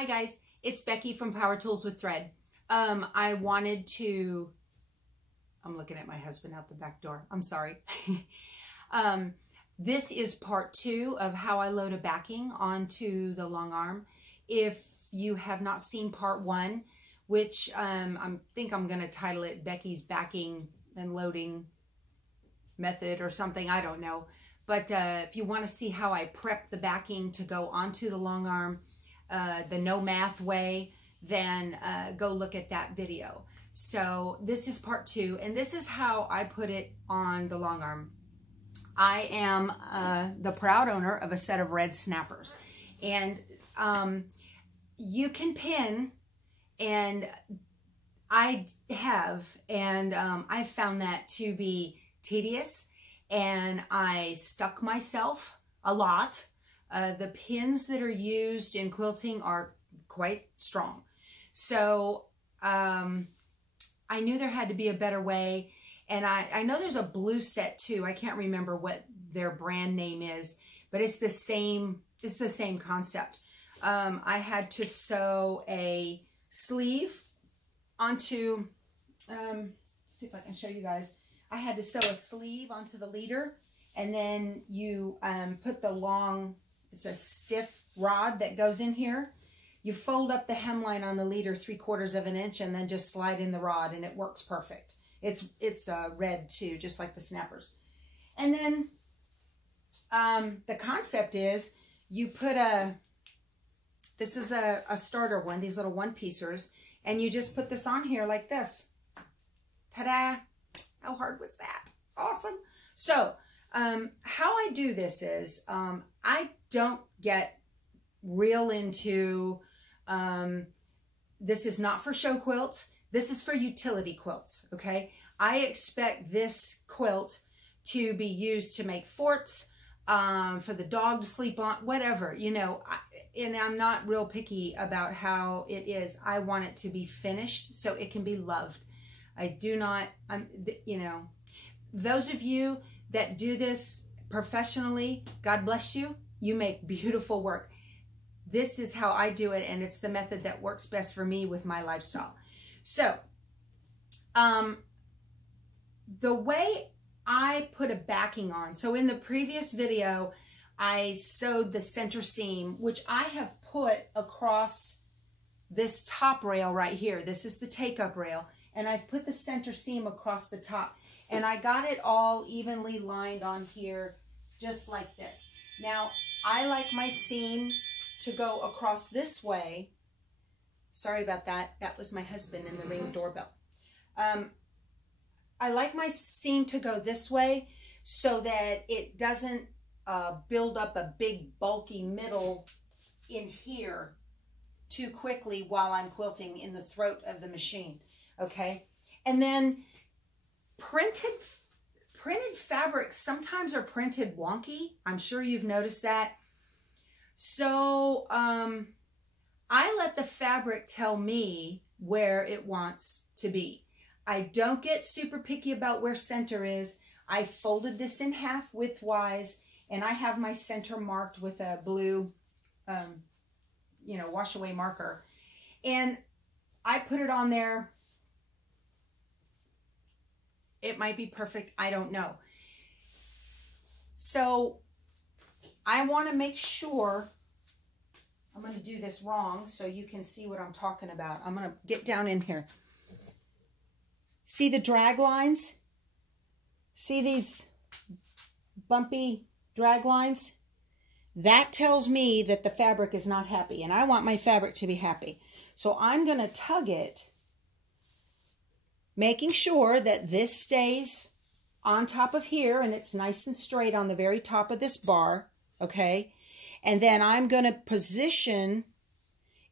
Hi guys, it's Becky from Power Tools with Thread. I'm looking at my husband out the back door. I'm sorry. This is part 2 of how I load a backing onto the long arm. If you have not seen part 1, which I think I'm going to title it Becky's Backing and Loading Method or something, I don't know. But if you want to see how I prep the backing to go onto the long arm, the no math way, then go look at that video. So this is part 2, and this is how I put it on the long arm. I am the proud owner of a set of red snappers, and you can pin, and I have, and I found that to be tedious, and I stuck myself a lot. The pins that are used in quilting are quite strong. So I knew there had to be a better way. And I know there's a blue set too. I can't remember what their brand name is, but it's the same concept. I had to sew a sleeve onto, see if I can show you guys. I had to sew a sleeve onto the leader, and then you put the long, it's a stiff rod that goes in here. You fold up the hemline on the leader 3/4 of an inch and then just slide in the rod, and it works perfect. It's red too, just like the snappers. And then the concept is you put this is a starter one, these little one-piecers, and you just put this on here like this. Ta-da! How hard was that? It's awesome. So how I do this is I don't get real into, this is not for show quilts. This is for utility quilts, okay? I expect this quilt to be used to make forts, for the dog to sleep on, whatever, you know, and I'm not real picky about how it is. I want it to be finished so it can be loved. I do not, you know, those of you that do this professionally, God bless you. You make beautiful work. This is how I do it, and it's the method that works best for me with my lifestyle. So, the way I put a backing on, so in the previous video, I sewed the center seam, which I have put across this top rail right here. This is the take-up rail, and I've put the center seam across the top, and I got it all evenly lined on here, just like this. Now, I like my seam to go across this way. Sorry about that. That was my husband in the Ring doorbell. I like my seam to go this way so that it doesn't build up a big bulky middle in here too quickly while I'm quilting in the throat of the machine. Okay? And then printed fabrics sometimes are printed wonky. I'm sure you've noticed that. So I let the fabric tell me where it wants to be. I don't get super picky about where center is. I folded this in half widthwise, and I have my center marked with a blue, you know, wash away marker. And I put it on there. It might be perfect. I don't know. So I want to make sure, I'm going to do this wrong so you can see what I'm talking about. I'm going to get down in here. See the drag lines? See these bumpy drag lines? That tells me that the fabric is not happy, and I want my fabric to be happy. So I'm going to tug it, making sure that this stays on top of here and it's nice and straight on the very top of this bar, okay? And then I'm going to position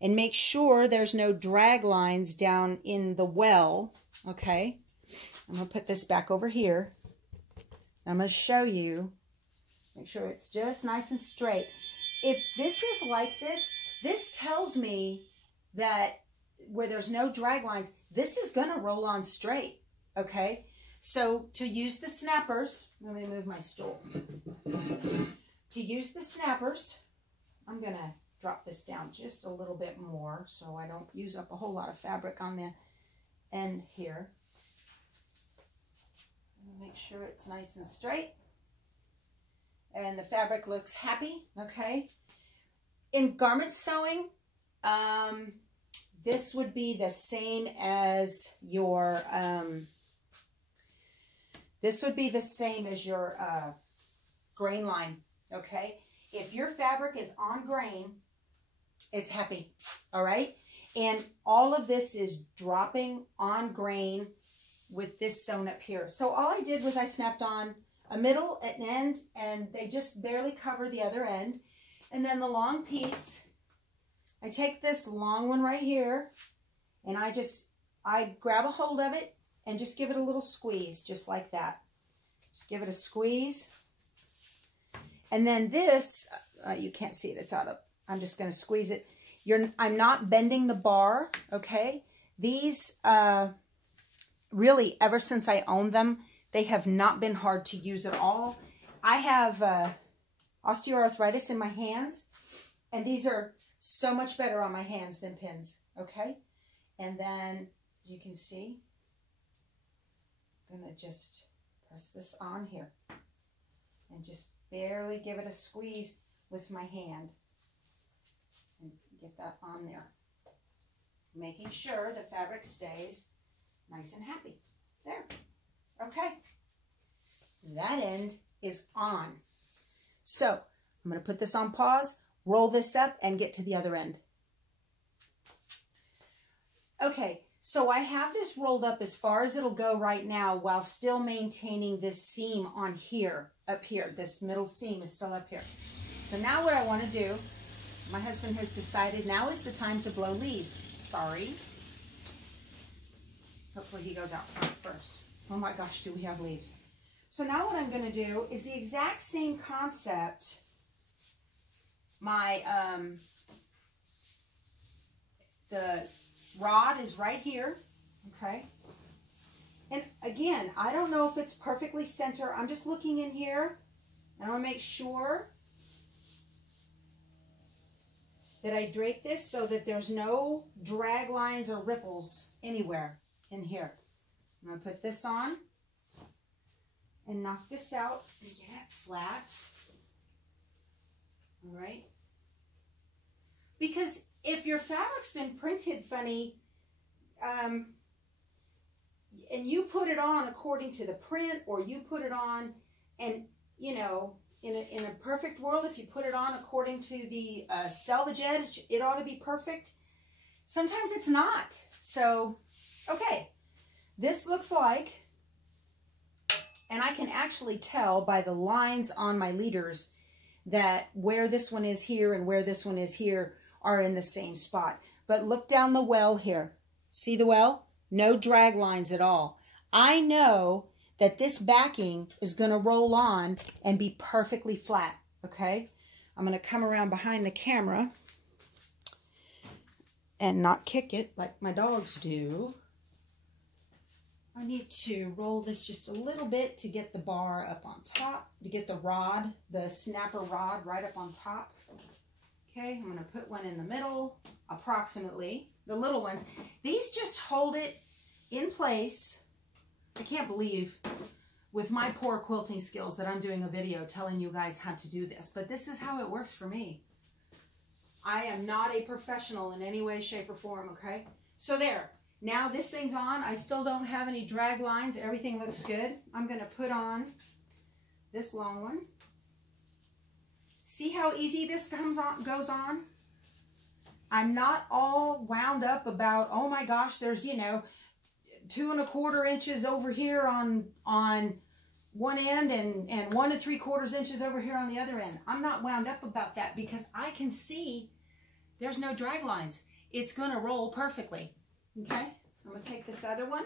and make sure there's no drag lines down in the well, okay? I'm going to put this back over here. I'm going to show you, make sure it's just nice and straight. If this is like this, this tells me that where there's no drag lines, this is going to roll on straight, okay? So to use the snappers, let me move my stool. To use the snappers, I'm going to drop this down just a little bit more so I don't use up a whole lot of fabric on the end here. Make sure it's nice and straight. And the fabric looks happy, okay? In garment sewing, this would be the same as your, grain line, okay? If your fabric is on grain, it's happy, all right? And all of this is dropping on grain with this sewn up here. So all I did was I snapped on a middle, an end, and they just barely cover the other end. And then the long piece, I take this long one right here, and I grab a hold of it and just give it a little squeeze, just like that. Just give it a squeeze. And then this, you can't see it, it's out of, I'm just going to squeeze it. I'm not bending the bar, okay? These, really, ever since I owned them, they have not been hard to use at all. I have osteoarthritis in my hands, and these are so much better on my hands than pins, okay? And then, you can see, I'm going to just press this on here and just barely give it a squeeze with my hand and get that on there, making sure the fabric stays nice and happy. There. Okay. That end is on. So I'm going to put this on pause, roll this up, and get to the other end. Okay, so I have this rolled up as far as it'll go right now while still maintaining this seam on here, up here. This middle seam is still up here. So now what I want to do, my husband has decided now is the time to blow leaves. Sorry. Hopefully he goes out front first. Oh my gosh, do we have leaves. So now what I'm going to do is the exact same concept. My, the rod is right here, okay? And again, I don't know if it's perfectly center. I'm just looking in here, and I want to make sure that I drape this so that there's no drag lines or ripples anywhere in here. I'm going to put this on and knock this out and get it flat. All right. Because if your fabric's been printed funny, and you put it on according to the print, or you put it on, and you know, in a perfect world, if you put it on according to the selvage edge, it ought to be perfect. Sometimes it's not. So, okay, this looks like, and I can actually tell by the lines on my leaders that where this one is here and where this one is here are in the same spot. But look down the well here. See the well? No drag lines at all. I know that this backing is going to roll on and be perfectly flat, okay? I'm going to come around behind the camera and not kick it like my dogs do. I need to roll this just a little bit to get the bar up on top, to get the rod, the snapper rod right up on top. Okay, I'm going to put one in the middle, approximately. The little ones, these just hold it in place. I can't believe with my poor quilting skills that I'm doing a video telling you guys how to do this, but this is how it works for me. I am not a professional in any way, shape, or form, okay? So there. Now this thing's on. I still don't have any drag lines. Everything looks good. I'm going to put on this long one. See how easy this goes on? I'm not all wound up about, oh my gosh, there's, you know, 2 1/4 inches over here on one end and 1 3/4 inches over here on the other end. I'm not wound up about that because I can see there's no drag lines. It's going to roll perfectly. Okay, I'm going to take this other one.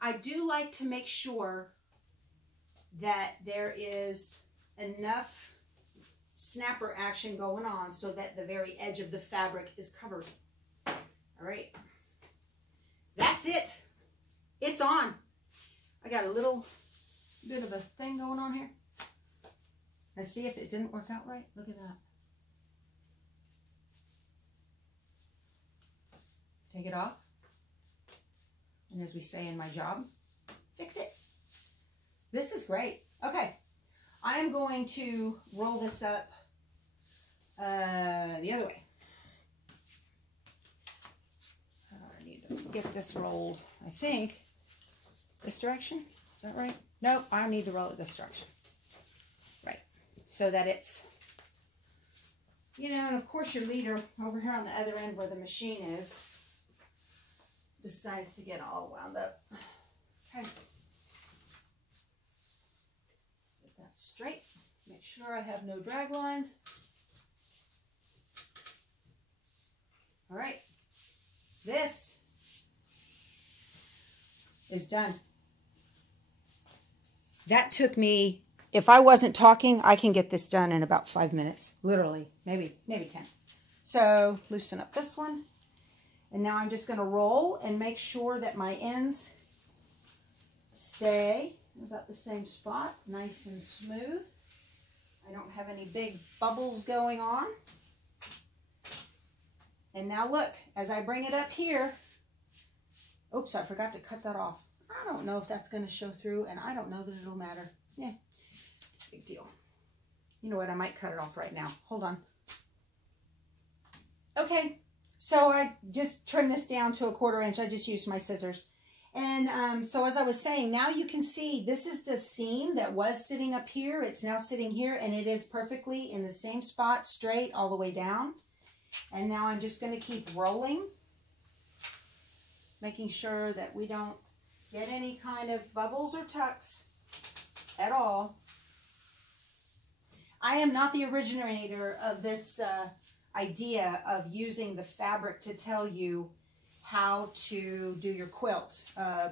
I do like to make sure that there is enough snapper action going on so that the very edge of the fabric is covered. All right, that's it. It's on. I got a little bit of a thing going on here. Let's see if it didn't work out right. Look at that. Take it off. And as we say in my job, fix it. This is great. Okay. I am going to roll this up the other way. I need to get this rolled, I think, this direction. Is that right? Nope, I need to roll it this direction. Right. So that it's, you know, and of course your leader over here on the other end where the machine is decides to get all wound up. Okay. Get that straight. Make sure I have no drag lines. All right. This is done. That took me, if I wasn't talking, I can get this done in about 5 minutes. Literally, maybe 10. So loosen up this one. And now I'm just going to roll and make sure that my ends stay about the same spot, nice and smooth. I don't have any big bubbles going on. And now look, as I bring it up here, oops, I forgot to cut that off. I don't know if that's going to show through, and I don't know that it'll matter. Yeah, big deal. You know what, I might cut it off right now. Hold on. Okay, so I just trimmed this down to 1/4 inch. I just used my scissors. And so as I was saying, now you can see this is the seam that was sitting up here. It's now sitting here, and it is perfectly in the same spot, straight all the way down. And now I'm just going to keep rolling, making sure that we don't get any kind of bubbles or tucks at all. I am not the originator of this idea of using the fabric to tell you how to do your quilt.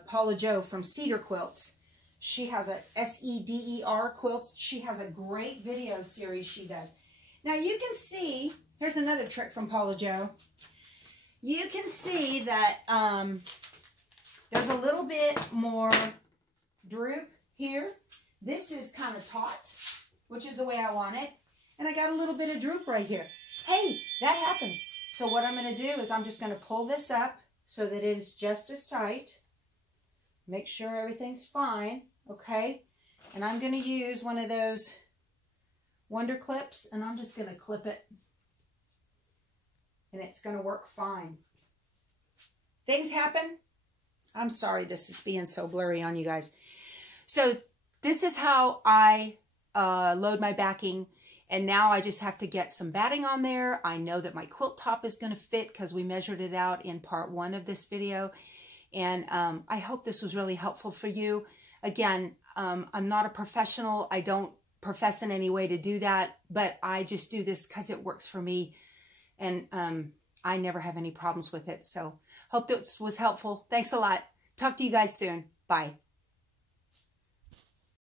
Paula Jo from Cedar Quilts, she has a SEDER Quilts. She has a great video series she does. Now you can see, here's another trick from Paula Jo. You can see that there's a little bit more droop here. This is kind of taut, which is the way I want it. And I got a little bit of droop right here. Hey, that happens. So what I'm going to do is I'm just going to pull this up so that it is just as tight. Make sure everything's fine, okay? And I'm going to use one of those Wonder Clips, and I'm just going to clip it. And it's going to work fine. Things happen. I'm sorry this is being so blurry on you guys. So this is how I load my backing. And now I just have to get some batting on there. I know that my quilt top is going to fit because we measured it out in part 1 of this video. And I hope this was really helpful for you. Again, I'm not a professional. I don't profess in any way to do that. But I just do this because it works for me. And I never have any problems with it. So hope this was helpful. Thanks a lot. Talk to you guys soon. Bye.